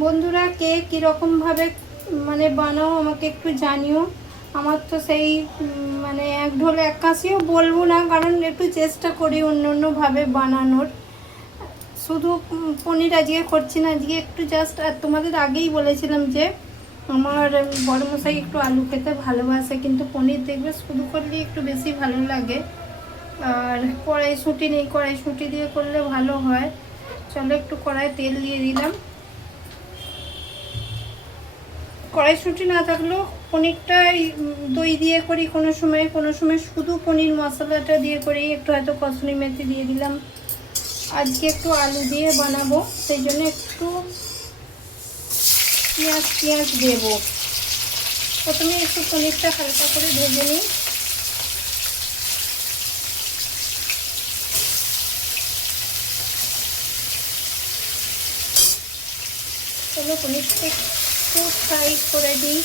বন্ধুরা কে কীরকমভাবে মানে বানাও আমাকে একটু জানিও। আমার তো সেই মানে এক ঢোল এক কাশিও বলবো না, কারণ একটু চেষ্টা করি অন্য অন্যভাবে বানানোর। শুধু পনির আজকে করছি না, আজকে একটু জাস্ট, আর তোমাদের আগেই বলেছিলাম যে আমার বড়মশাই একটু আলু খেতে ভালোবাসে, কিন্তু পনির দেখবে শুধু করলে একটু বেশি ভালো লাগে। আর কড়াইশুঁটি নেই, কড়াইশুঁটি দিয়ে করলে ভালো হয়। চলো একটু কড়াই তেল দিয়ে দিলাম। কড়াইশুঁটি না থাকলেও পনিরটা দই দিয়ে করি কোনো সময়, কোনো সময় শুধু পনির মশলাটা দিয়ে করি, একটু হয়তো কসুরি মেথি দিয়ে দিলাম। আজকে একটু আলু দিয়ে বানাবো, সেই জন্য একটু পেঁয়াজ দেবো। প্রথমে একটু পনিরটা হালকা করে ভেজে নিই। চলো পনিরটা একটু ফ্রাই করে দিই।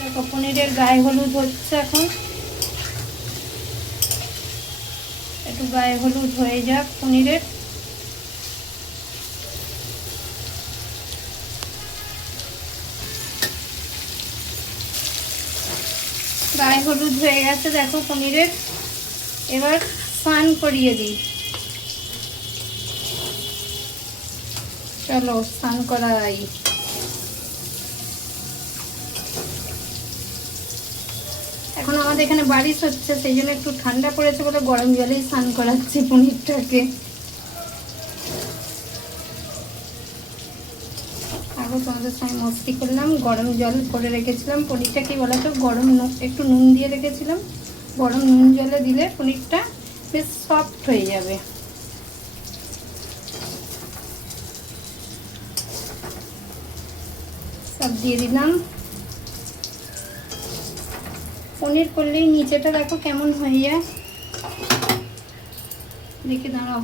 দেখো পনিরের গায়ে হলুদ হচ্ছে, এখন একটু গায়ে হলুদ হয়ে যাক পনিরের। গায়ে হলুদ হয়ে গেছে দেখো পনিরের। এবার স্নান করিয়ে দিই। চলো স্নান করাই। এখন আমাদের এখানে বারিশ হচ্ছে, সেই জন্য একটু ঠান্ডা পড়েছে বলে গরম জলেই স্নান করাচ্ছি পনিরটাকে। আগে তোমাদের সঙ্গে মস্তি করলাম, গরম জল করে রেখেছিলাম। পনিরটা কি বলতো, গরম একটু নুন দিয়ে রেখেছিলাম। গরম নুন জলে দিলে পনিরটা বেশ সফট হয়ে যাবে। সব দিয়ে দিলাম। পনির করলেই নিচেটা দেখো কেমন হয়ে যায়, দেখে দাঁড়াও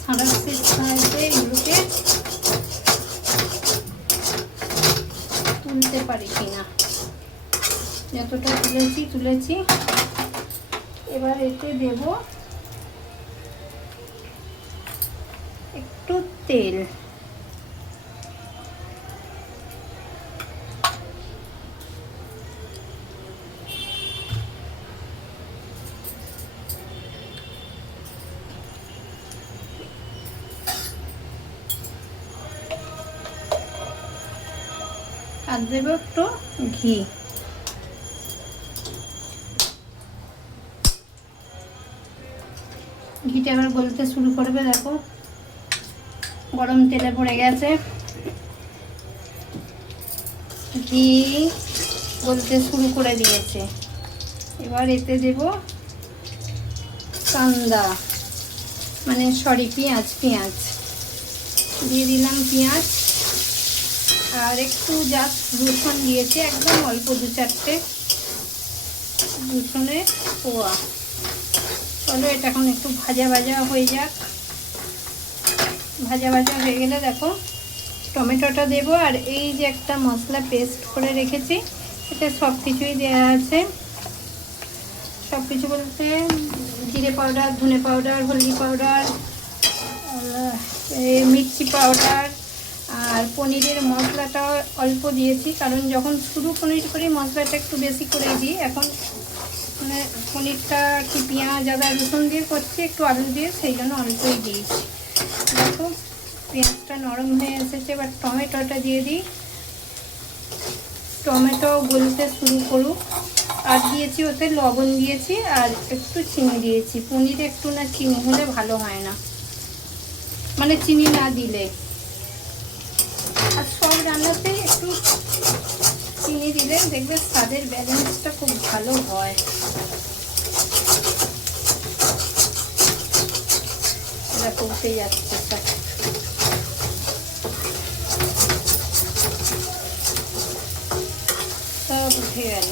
সারাশির সাহায্যে এগুলোকে তুলতে পারি কিনা। যতটা তুলেছি। এবার এতে দেব একটু তেল। আর দেবো একটু ঘি। ঘিটা এবার গলতে শুরু করবে, দেখো গরম তেলে পড়ে গেছে। ঘি গলতে শুরু করে দিয়েছে। এবার এতে দেব কান্দা, মানে সরি পেঁয়াজ দিয়ে দিলাম পেঁয়াজ। আর একটু জাস্ট রসুন দিয়েছি, একদম অল্প 2-4টে রসুনের কোয়া। চলো এটা এখন একটু ভাজা হয়ে যাক। ভাজা হয়ে গেলে দেখো টমেটোটা দেবো। আর এই যে একটা মশলা পেস্ট করে রেখেছি, এতে সব কিছুই দেওয়া আছে। সব কিছু বলতে জিরে পাউডার, ধনে পাউডার, হলদি পাউডার, মির্চি পাউডার। আর পনিরের মশলাটা অল্প দিয়েছি, কারণ যখন শুধু পনির করি মশলাটা একটু বেশি করে দিই। এখন মানে পনিরটা কি পেঁয়াজ আদা রসুন দিয়ে করছি, একটু আলু দিয়ে, সেই জন্য অল্পই দিয়েছি। দেখো পেঁয়াজটা নরম হয়ে এসেছে। এবার টমেটোটা দিয়ে দিই। টমেটো গলতে শুরু করুক। আর দিয়েছি ওতে লবণ দিয়েছি আর একটু চিনি দিয়েছি। পনিরে একটু না চিনি হলে ভালো হয় না, মানে চিনি না দিলে। আর সব রান্নাতেই একটু চিনি দিলে দেখবে স্বাদের ব্যালেন্সটা খুব ভালো হয়। এটা করতে যাচ্ছে সব উঠে গেল।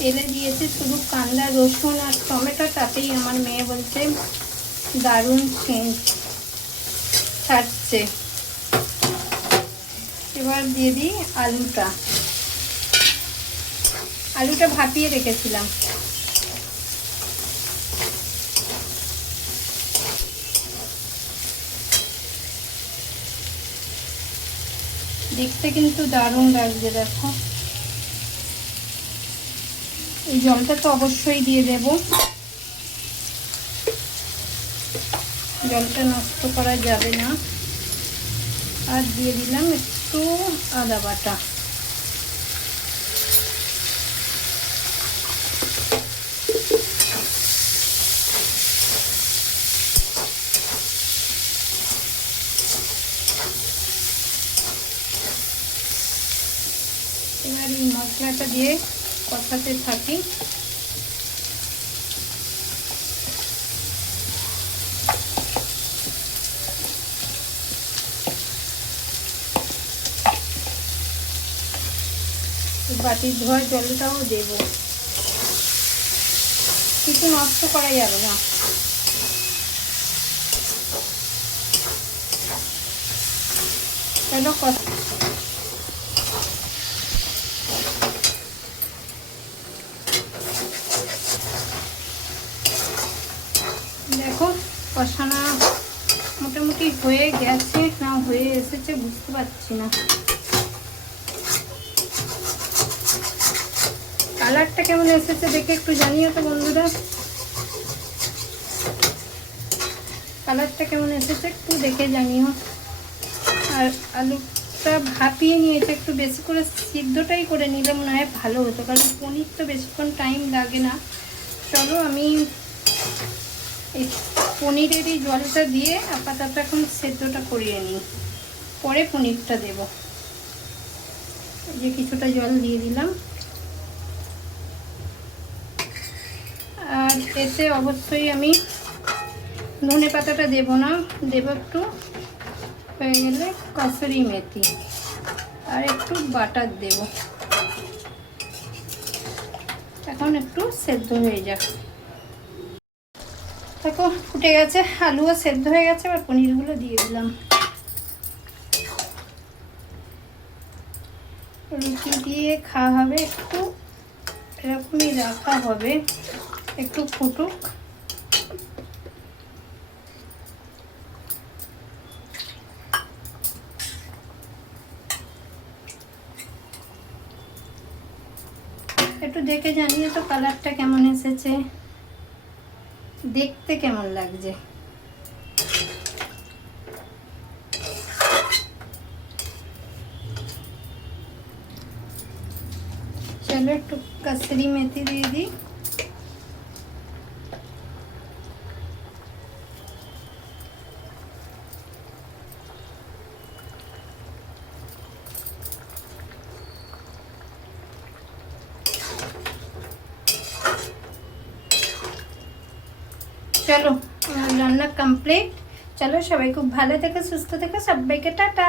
তেলে দিয়েছি শুধু কাঁদা রসুন আর টমেটো, তাতেই আমার মেয়ে বলছে দারুণ সেন্ট ছাড়ছে। এবার দিয়ে দিই আলুটা ভাপিয়ে রেখেছিলাম। দেখতে কিন্তু দারুণ লাগছে, দেখো। এই জলটা তো অবশ্যই দিয়ে দেব, জলটা নষ্ট করা যাবে না। আর দিয়ে দিলাম একটু আদা বাটা। এবার এই মশলাটা দিয়ে কষাতে থাকি। বাটির ধোয়ার জলটাও দেব, কিছু নষ্ট করা যাবে না। চলো দেখো কষানো মোটামুটি হয়ে গেছে না হয়ে এসেছে বুঝতে পারছি না। কালারটা কেমন এসেছে দেখে একটু জানিও তো বন্ধুরা, কালারটা কেমন এসেছে একটু দেখে জানিও। আর আলুটা ভাপিয়ে নিয়েছে, একটু বেশি করে সিদ্ধটাই করে নিলে মনে হয় ভালো হতো, কারণ পনির তো বেশিক্ষণ টাইম লাগে না। চলো আমি এই পনিরের এই জলটা দিয়ে আপাতত এখন সেদ্ধটা করিয়ে নিই, পরে পনিরটা দেব। যে কিছুটা জল দিয়ে দিলাম। আর এতে অবশ্যই আমি ধনে পাতাটা দেব না, দেব একটু হয়ে গেলে কাসুরি মেথি আর একটু বাটার দেব। এখন একটু সেদ্ধ হয়ে যাক। দেখো ফুটে গেছে, আলুও সেদ্ধ হয়ে গেছে। এবার পনিরগুলো দিয়ে দিলাম। রুটি দিয়ে খাওয়া হবে, একটু এরকমই রাখা হবে, একটু ফুটুক। একটু দেখে জানিয়ে তো কালারটা কেমন এসেছে, দেখতে কেমন লাগছে। চলো একটু কসুরি মেথি দিয়ে দিই। চলো রান্না কমপ্লিট। চলো সবাই খুব ভালো থেকো, সুস্থ থেকো, সবাইকে টাটা।